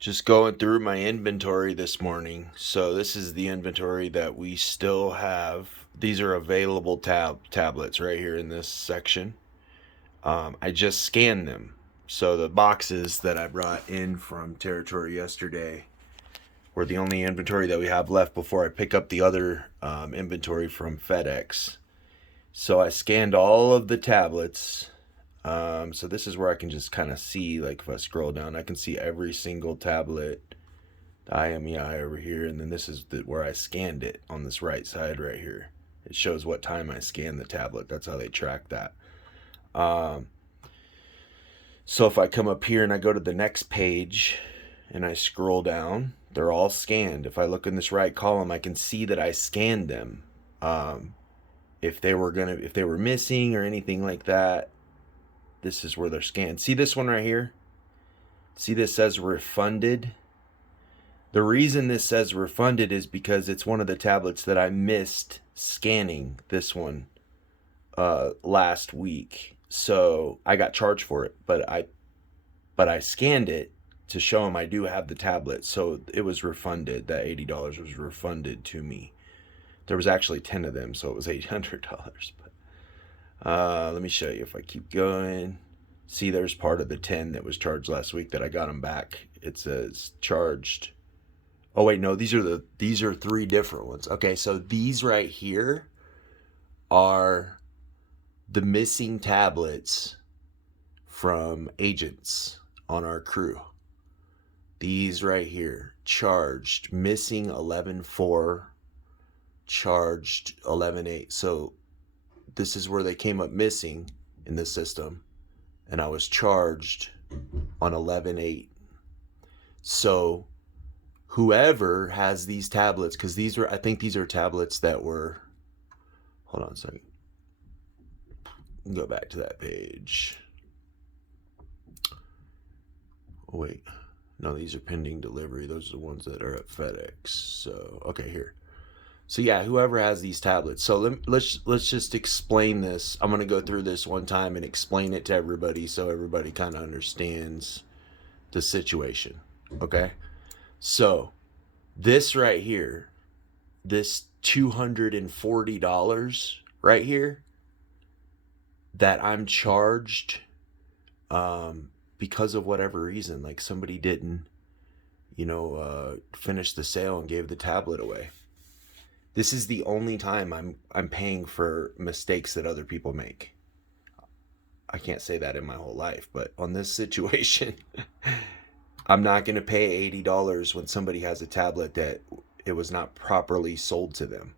Just going through my inventory this morning. So this is the inventory that we still have. These are available tablets right here in this section. I just scanned them. So the boxes that I brought in from Territory yesterday were the only inventory that we have left before I pick up the other inventory from FedEx. So I scanned all of the tablets. So this is where I can just kind of see, like if I scroll down, I can see every single tablet, the IMEI over here, and then this is where I scanned it on this right side right here. It shows what time I scanned the tablet. That's how they track that. Um, so if I come up here and I go to the next page and I scroll down, they're all scanned. If I look in this right column, I can see that I scanned them. If they were missing or anything like that, this is where they're scanned. See this one right here? See, this says refunded. The reason this says refunded is because it's one of the tablets that I missed scanning, this one, last week. So I got charged for it, but I scanned it to show them I do have the tablet. So it was refunded. That $80 was refunded to me. There was actually 10 of them, so it was $800. Let me show you if I keep going. See, there's part of the 10 that was charged last week that I got them back. It says charged. Oh wait, no, these are three different ones. Okay, so these right here are the missing tablets from agents on our crew. These right here, charged, missing 11.4, charged 11.8. So this is where they came up missing in the system, and I was charged on 11.8. So whoever has these tablets, because I think these are tablets that were, hold on a second, go back to that page. Oh wait, no, these are pending delivery. Those are the ones that are at FedEx. So okay, here. So yeah, whoever has these tablets. So let's just explain this. I'm gonna go through this one time and explain it to everybody so everybody kind of understands the situation. Okay. So this right here, this $240 right here that I'm charged because of whatever reason, like somebody didn't, finish the sale and gave the tablet away. This is the only time I'm paying for mistakes that other people make. I can't say that in my whole life, but on this situation, I'm not going to pay $80 when somebody has a tablet that it was not properly sold to them.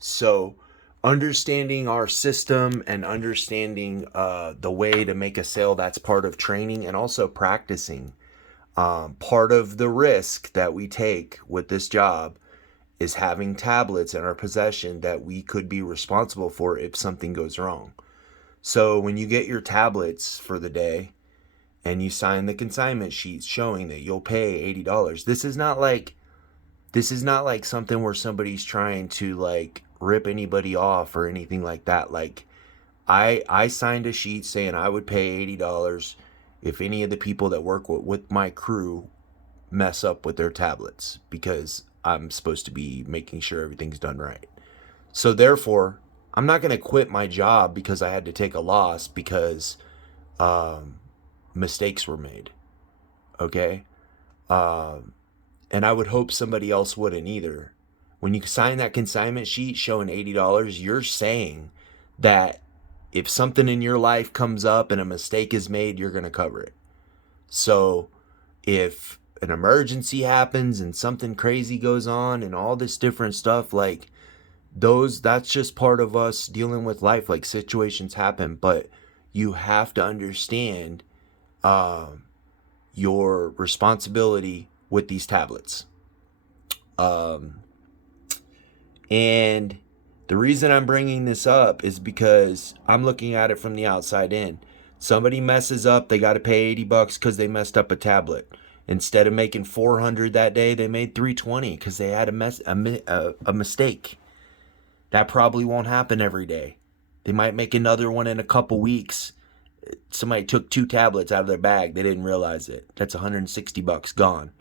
So understanding our system and understanding the way to make a sale, that's part of training, and also practicing. Part of the risk that we take with this job is having tablets in our possession that we could be responsible for if something goes wrong. So when you get your tablets for the day and you sign the consignment sheets showing that you'll pay $80, this is not like something where somebody's trying to like rip anybody off or anything like that. Like I signed a sheet saying I would pay $80 if any of the people that work with my crew mess up with their tablets, because I'm supposed to be making sure everything's done right. So therefore, I'm not going to quit my job because I had to take a loss because mistakes were made. Okay? And I would hope somebody else wouldn't either. When you sign that consignment sheet showing $80, you're saying that if something in your life comes up and a mistake is made, you're going to cover it. So if an emergency happens and something crazy goes on and all this different stuff, like that's just part of us dealing with life. Like situations happen, but you have to understand your responsibility with these tablets. And the reason I'm bringing this up is because I'm looking at it from the outside in. Somebody messes up, they got to pay $80 because they messed up a tablet. Instead of making $400 that day, they made $320 because they had a mistake. That probably won't happen every day. They might make another one in a couple weeks. Somebody took 2 tablets out of their bag. They didn't realize it. That's $160 gone.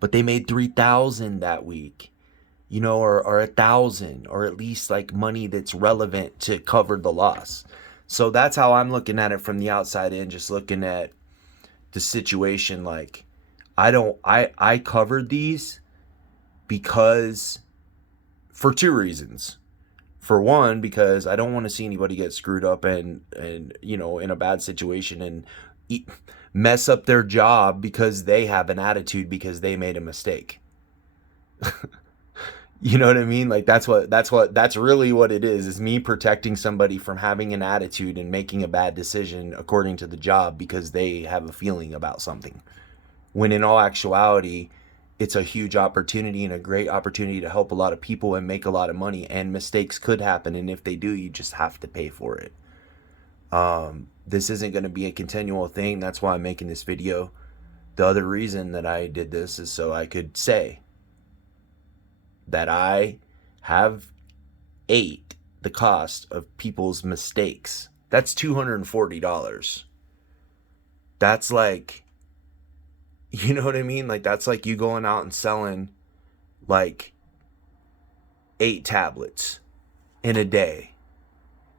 but they made 3,000 that week, you know, or 1,000, or at least like money that's relevant to cover the loss. So that's how I'm looking at it from the outside in, just looking at the situation. Like, I covered these because, for two reasons. For one, because I don't want to see anybody get screwed up and you know, in a bad situation and mess up their job because they have an attitude because they made a mistake. You know what I mean? Like, that's really what it is me protecting somebody from having an attitude and making a bad decision according to the job because they have a feeling about something. When in all actuality, it's a huge opportunity and a great opportunity to help a lot of people and make a lot of money, and mistakes could happen, and if they do, you just have to pay for it. This isn't going to be a continual thing. That's why I'm making this video. The other reason that I did this is so I could say that I have ate the cost of people's mistakes. That's $240. That's like, you know what I mean? Like, that's like you going out and selling like 8 tablets in a day,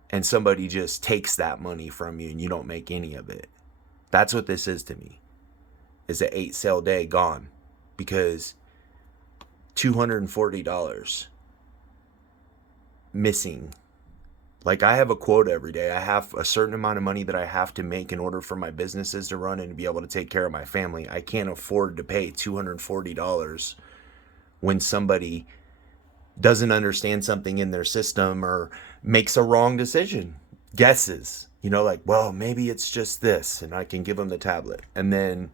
and somebody just takes that money from you and you don't make any of it. That's what this is to me. Is an 8 sale day gone because $240 missing. Like, I have a quota every day. I have a certain amount of money that I have to make in order for my businesses to run and to be able to take care of my family. I can't afford to pay $240 when somebody doesn't understand something in their system or makes a wrong decision, guesses, you know, like, well, maybe it's just this, and I can give them the tablet. And then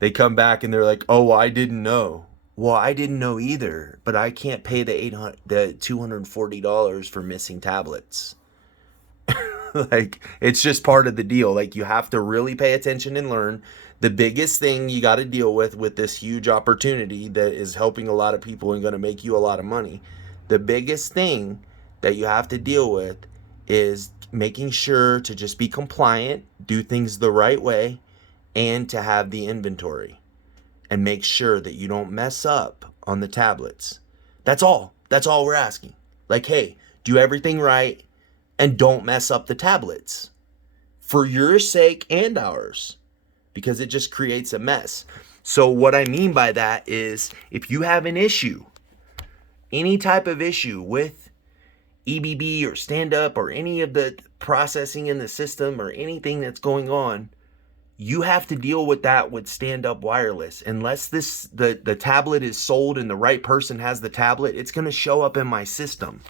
they come back and they're like, oh, well, I didn't know. Well, I didn't know either, but I can't pay the $240 for missing tablets. Like, it's just part of the deal. Like, you have to really pay attention and learn. The biggest thing you got to deal with this huge opportunity that is helping a lot of people and going to make you a lot of money, the biggest thing that you have to deal with is making sure to just be compliant, do things the right way, and to have the inventory. And make sure that you don't mess up on the tablets. That's all. That's all we're asking. Like, hey, do everything right and don't mess up the tablets. For your sake and ours. Because it just creates a mess. So what I mean by that is, if you have an issue, any type of issue with EBB or stand up or any of the processing in the system or anything that's going on, you have to deal with that with Stand Up Wireless. Unless the tablet is sold and the right person has the tablet, it's going to show up in my system.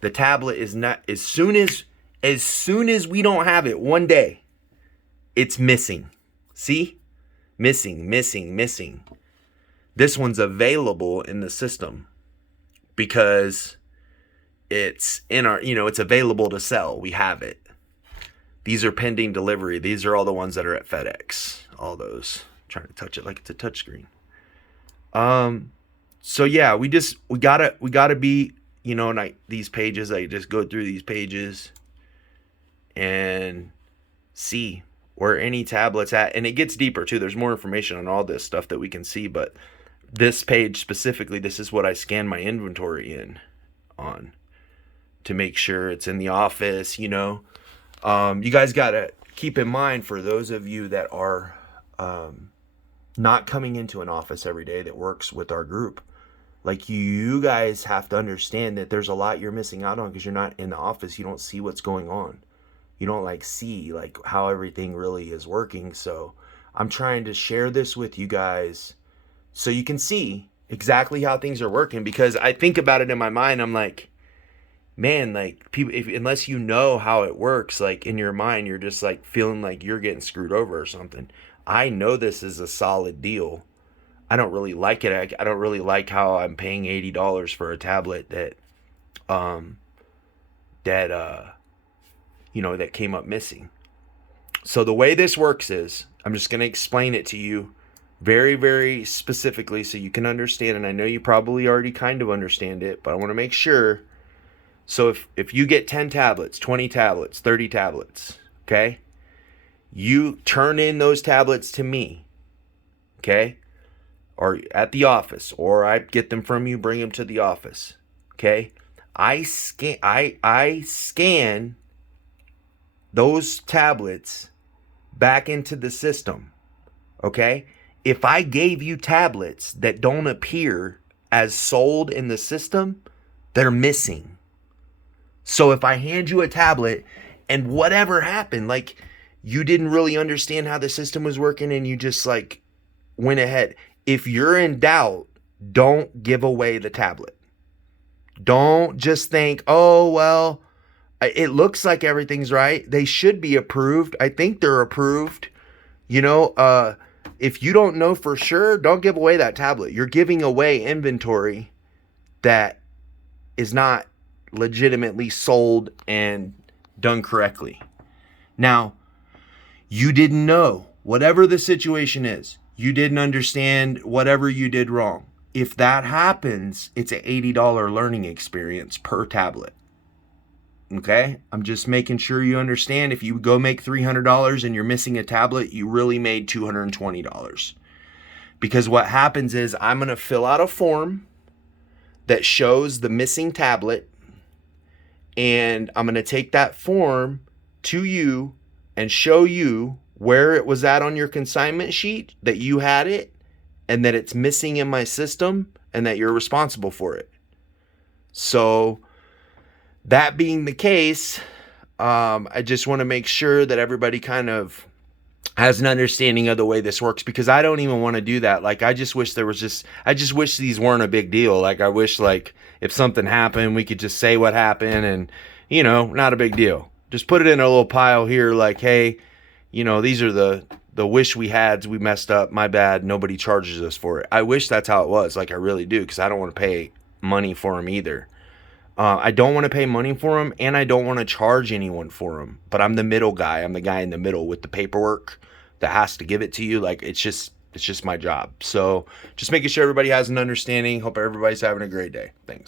The tablet is not, as soon as we don't have it one day, it's missing. See? Missing. This one's available in the system because it's in our, you know, it's available to sell. We have it. These are pending delivery. These are all the ones that are at FedEx. All those. I'm trying to touch it like it's a touchscreen. So yeah, we gotta be, you know, and these pages, I just go through these pages and see where any tablet's at. And it gets deeper too. There's more information on all this stuff that we can see, but this page specifically, this is what I scan my inventory in on to make sure it's in the office, you know. You guys got to keep in mind, for those of you that are not coming into an office every day that works with our group, like, you guys have to understand that there's a lot you're missing out on because you're not in the office. You don't see what's going on. You don't like see like how everything really is working. So I'm trying to share this with you guys so you can see exactly how things are working, because I think about it in my mind. I'm like, man, like, people, unless you know how it works, like, in your mind, you're just like feeling like you're getting screwed over or something. I know this is a solid deal. I don't really like it. I don't really like how I'm paying $80 for a tablet that you know, that came up missing. So the way this works is, I'm just going to explain it to you very, very specifically so you can understand. And I know you probably already kind of understand it, but I want to make sure. So if you get 10 tablets, 20 tablets, 30 tablets, okay, you turn in those tablets to me. okay? Or at the office, or I get them from you, bring them to the office, okay? I scan those tablets back into the system, okay? If I gave you tablets that don't appear as sold in the system, they're missing. So if I hand you a tablet and whatever happened, like you didn't really understand how the system was working and you just like went ahead. If you're in doubt, don't give away the tablet. Don't just think, oh, well, it looks like everything's right. They should be approved. I think they're approved. If you don't know for sure, don't give away that tablet. You're giving away inventory that is not legitimately sold and done correctly. Now, you didn't know. Whatever the situation is, you didn't understand whatever you did wrong. If that happens, it's an $80 learning experience per tablet. Okay? I'm just making sure you understand. If you go make $300 and you're missing a tablet, you really made $220. Because what happens is I'm going to fill out a form that shows the missing tablet, and I'm going to take that form to you and show you where it was at on your consignment sheet, that you had it, and that it's missing in my system, and that you're responsible for it. So that being the case, I just want to make sure that everybody kind of has an understanding of the way this works, because I don't even want to do that. Like, I just wish these weren't a big deal. Like, I wish, like, if something happened, we could just say what happened and, not a big deal. Just put it in a little pile here, like, hey, these are the wish we had, we messed up, my bad, nobody charges us for it. I wish that's how it was. Like, I really do, because I don't want to pay money for them either. I don't want to pay money for them, and I don't want to charge anyone for them. But I'm the middle guy. I'm the guy in the middle with the paperwork that has to give it to you. Like, it's just my job. So just making sure everybody has an understanding. Hope everybody's having a great day. Thanks.